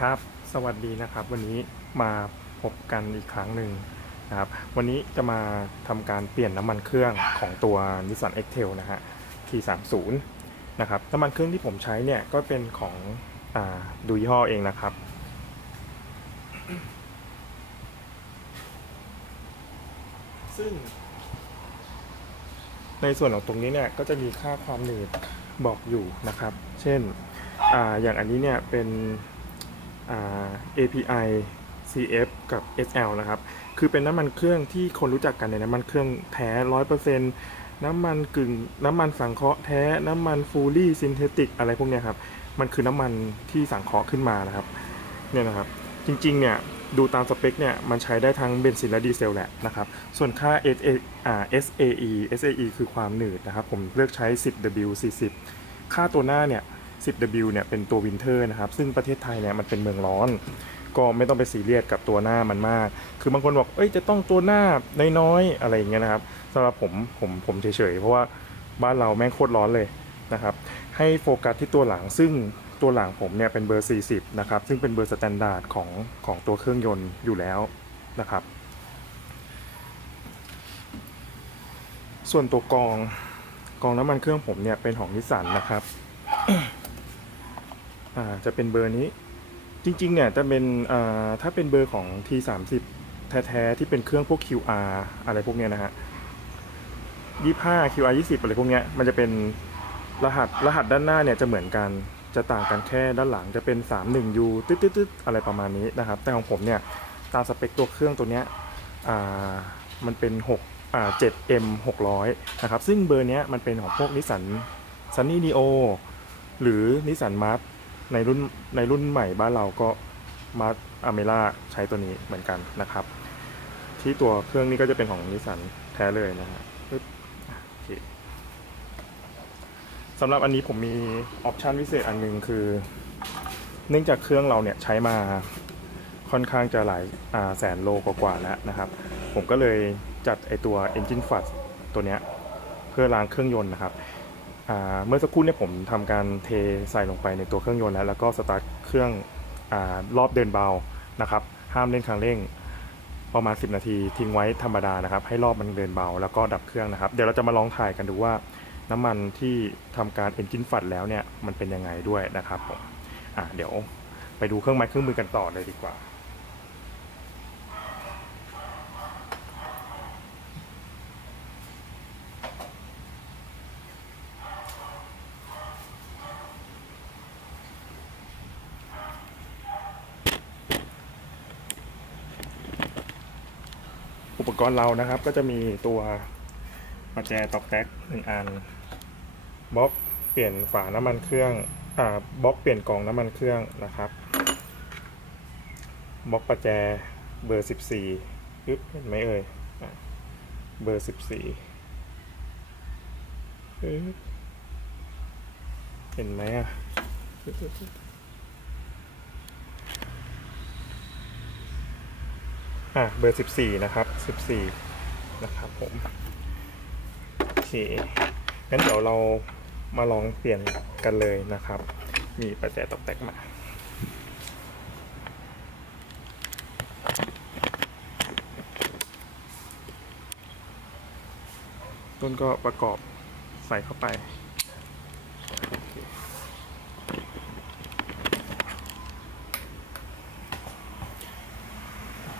ครับสวัสดีนะครับวันนี้มาพบกันอีกครั้งหนึ่งนะครับวันนี้จะมาทำการเปลี่ยนน้ำมันเครื่องของตัว Nissan X-Trail นะฮะ T30 นะครับน้ำมันเครื่องที่ผมใช้เนี่ยก็เป็นของดูยี่ห้อเองนะครับซึ่งในส่วนของตรงนี้เนี่ยก็จะมีค่าความหนืดบอกอยู่นะครับเช่นอย่างอันนี้เนี่ยเป็นAPI CF กับ SL นะครับคือเป็นน้ำมันเครื่องที่คนรู้จักกันในน้ำมันเครื่องแท้ 100%น้ำมันน้ำมันสังเคราะห์แท้น้ำมันฟูลี่ซินเทติกอะไรพวกนี้ครับมันคือน้ำมันที่สังเคราะห์ขึ้นมานะครับเนี่ยนะครับจริงๆเนี่ยดูตามสเปคเนี่ยมันใช้ได้ทั้งเบนซินและดีเซลแหละนะครับส่วนค่า SAE คือความหนืดนะครับผมเลือกใช้ 10W40 ค่าตัวหน้าเนี่ย 10W เนี่ยเป็นตัววินเทอร์นะครับซึ่งประเทศไทยเนี่ยมันเป็นเมืองร้อนก็ไม่ต้องไปซีเรียสกับตัวหน้ามันมากคือบางคนบอกเอ้ยจะต้องตัวหน้าน้อยๆอะไรอย่างเงี้ยนะครับสำหรับผมเฉยๆเพราะว่าบ้านเราแม่งโคตรร้อนเลยนะครับให้โฟกัสที่ตัวหลังซึ่งตัวหลังผมเนี่ยเป็นเบอร์40นะครับซึ่งเป็นเบอร์สแตนดาร์ดของตัวเครื่องยนต์อยู่แล้วนะครับส่วนตัวกองน้ำมันเครื่องผมเนี่ยเป็นของนิสสันนะครับจะเป็นเบอร์นี้จริงๆเนี่ยจะเป็นถ้าเป็นเบอร์ของ T30 แท้ๆที่เป็นเครื่องพวก QR อะไรพวกเนี้ยนะฮะ25 QR 20อะไรพวกเนี้ยมันจะเป็นรหัสด้านหน้าเนี่ยจะเหมือนกันจะต่างกันแค่ด้านหลังจะเป็น 31U ตึ๊ดๆๆอะไรประมาณนี้นะครับแต่ของผมเนี่ยตามสเปคตัวเครื่องตัวเนี้ยมันเป็น7M 600นะครับซึ่งเบอร์เนี้ยมันเป็นของพวกนิสสันซันนี่นีโอหรือนิสสันมาร์ ในรุ่นใหม่บ้านเราก็มาอเมร่าใช้ตัวนี้เหมือนกันนะครับที่ตัวเครื่องนี้ก็จะเป็นของนิสสันแท้เลยนะฮะโอเคสำหรับอันนี้ผมมีออปชันพิเศษอันนึงคือเนื่องจากเครื่องเราเนี่ยใช้มาค่อนข้างจะหลายแสนโลกว่าแล้วนะครับผมก็เลยจัดไอตัว Engine Flush ตัวเนี้ยเพื่อล้างเครื่องยนต์นะครับเมื่อสักครู่เนี่ยผมทำการเทใส่ลงไปในตัวเครื่องยนต์แล้วก็สตาร์ทเครื่องรอบเดินเบานะครับห้ามเล่นคันเร่งประมาณ10 นาทีทิ้งไว้ธรรมดานะครับให้รอบมันเดินเบาแล้วก็ดับเครื่องนะครับเดี๋ยวเราจะมาลองถ่ายกันดูว่าน้ำมันที่ทำการ Engine Flush แล้วเนี่ยมันเป็นยังไงด้วยนะครับผมเดี๋ยวไปดูเครื่องไม้เครื่องมือกันต่อเลยดีกว่าอุปกรณ์เรานะครับก็จะมีตัวประแจตอกแท็ก1 อันบล็อกเปลี่ยนฝาน้ำมันเครื่องบล็อกเปลี่ยนกล่องน้ำมันเครื่องนะครับบล็อกประแจเบอร์14ปึ๊บเห็นไหมเอ่ยเบอร์14เห็นไหมเบอร์14นะครับ14นะครับผมโอเคงั้นเดี๋ยวเรามาลองเปลี่ยนกันเลยนะครับมีประแจตอกแตกมาต้นก็ประกอบใส่เข้าไป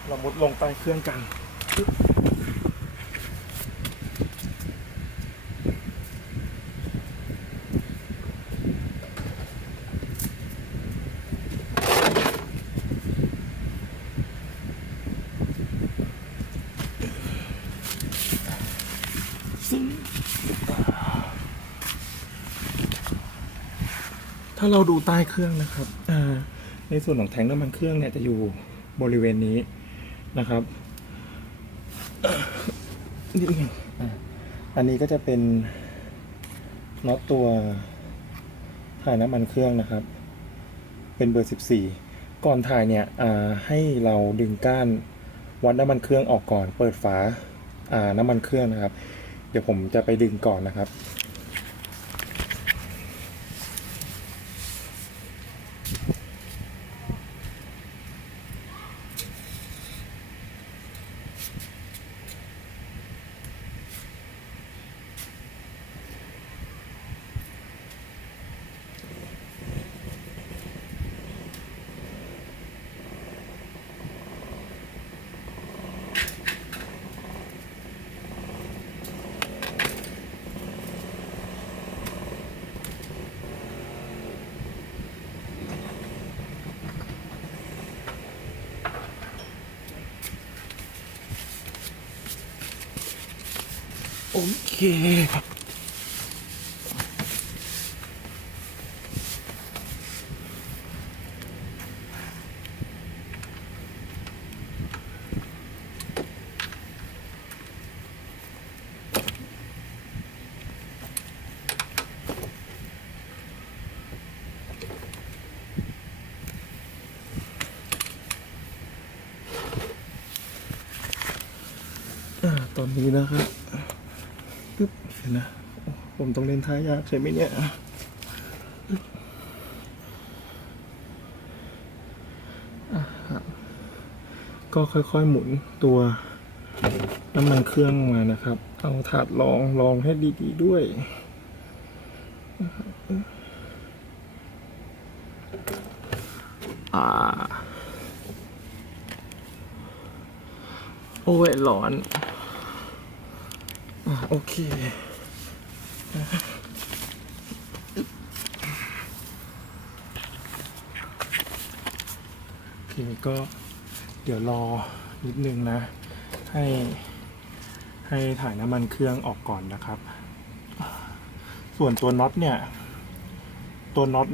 เรามุดลงใต้เครื่องกันถ้าเราดูใต้เครื่องนะครับในส่วนของแทงน้ำมันเครื่องเนี่ยจะอยู่บริเวณนี้นะครับนิดนึงอันนี้ก็จะเป็นน็อตตัวถ่ายน้ำมันเครื่องนะครับเป็นเบอร์14ก่อนถ่ายเนี่ยให้เราดึงก้านวัดน้ำมันเครื่องออกก่อนเปิดฝาน้ำมันเครื่องนะครับเดี๋ยวผมจะไปดึงก่อนนะครับ เคตอนนี้นะครับปึ๊บเห็นนะผมต้องเล่นท่ายากใช่ไหมเนี่ยก็ค่อยๆหมุนตัวน้ำมันเครื่องมานะครับเอาถาดลองให้ดีๆด้วยโอ้ยร้อนโอเคก็เดี๋ยวรอนิดนึงนะให้ถ่ายน้ำมันเครื่องออกก่อนนะครับส่วนตัวน็อตเนี่ย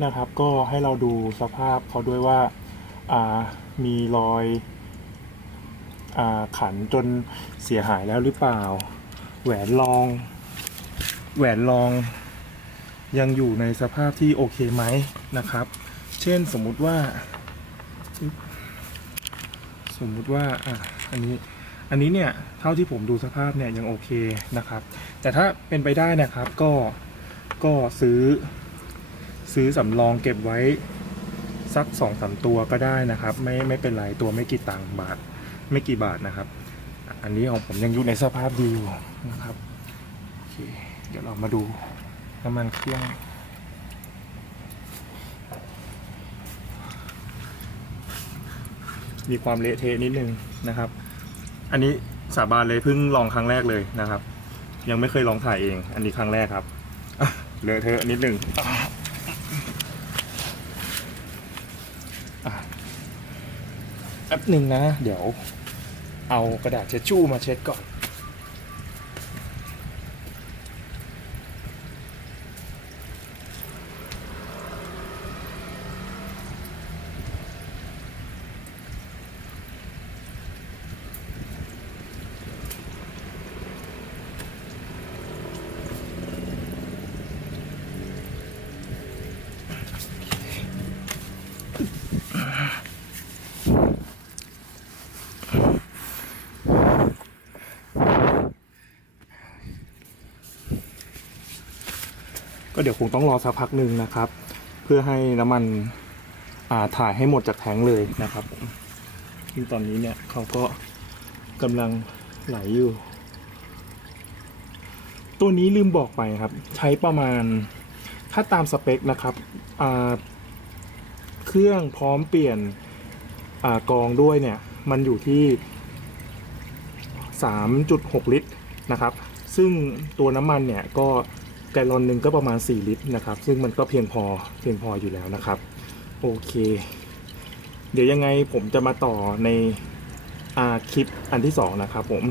นะครับก็ให้เราดูสภาพเขาด้วยว่ามีรอยขันจนเสียหายแล้วหรือเปล่าแหวนรองยังอยู่ในสภาพที่โอเคไหมนะครับเช่นสมมุติว่าอันนี้เนี่ยเท่าที่ผมดูสภาพเนี่ยยังโอเคนะครับแต่ถ้าเป็นไปได้นะครับก็ซื้อสำรองเก็บไว้สัก 2-3 ตัวก็ได้นะครับไม่เป็นไรตัวไม่กี่บาทนะครับอันนี้ของผมยังอยู่ในสภาพดีอยู่นะครับโอเคเดี๋ยวเรามาดูน้ำมันเครื่องมีความเละเทะนิดนึงนะครับอันนี้สาบานเลยเพิ่งลองครั้งแรกเลยนะครับยังไม่เคยลองถ่ายเองอันนี้ครั้งแรกครับเลอะเทอะนิดนึงแป๊บหนึ่งนะเดี๋ยวเอากระดาษเช็ดชู่มาเช็ดก่อนก็เดี๋ยวคงต้องรอสักพักหนึ่งนะครับเพื่อให้น้ำมันถ่ายให้หมดจากแทงเลยนะครับซึ่งตอนนี้เนี่ยเขาก็กำลังไหลอยู่ตัวนี้ลืมบอกไปครับใช้ประมาณถ้าตามสเปคนะครับเครื่องพร้อมเปลี่ยนกรองด้วยเนี่ยมันอยู่ที่ 3.6 ลิตรนะครับซึ่งตัวน้ำมันเนี่ยก็แกลลอนหนึ่งก็ประมาณ4 ลิตรนะครับซึ่งมันก็เพียงพออยู่แล้วนะครับโอเคเดี๋ยวยังไงผมจะมาต่อในคลิปอันที่2นะครับผม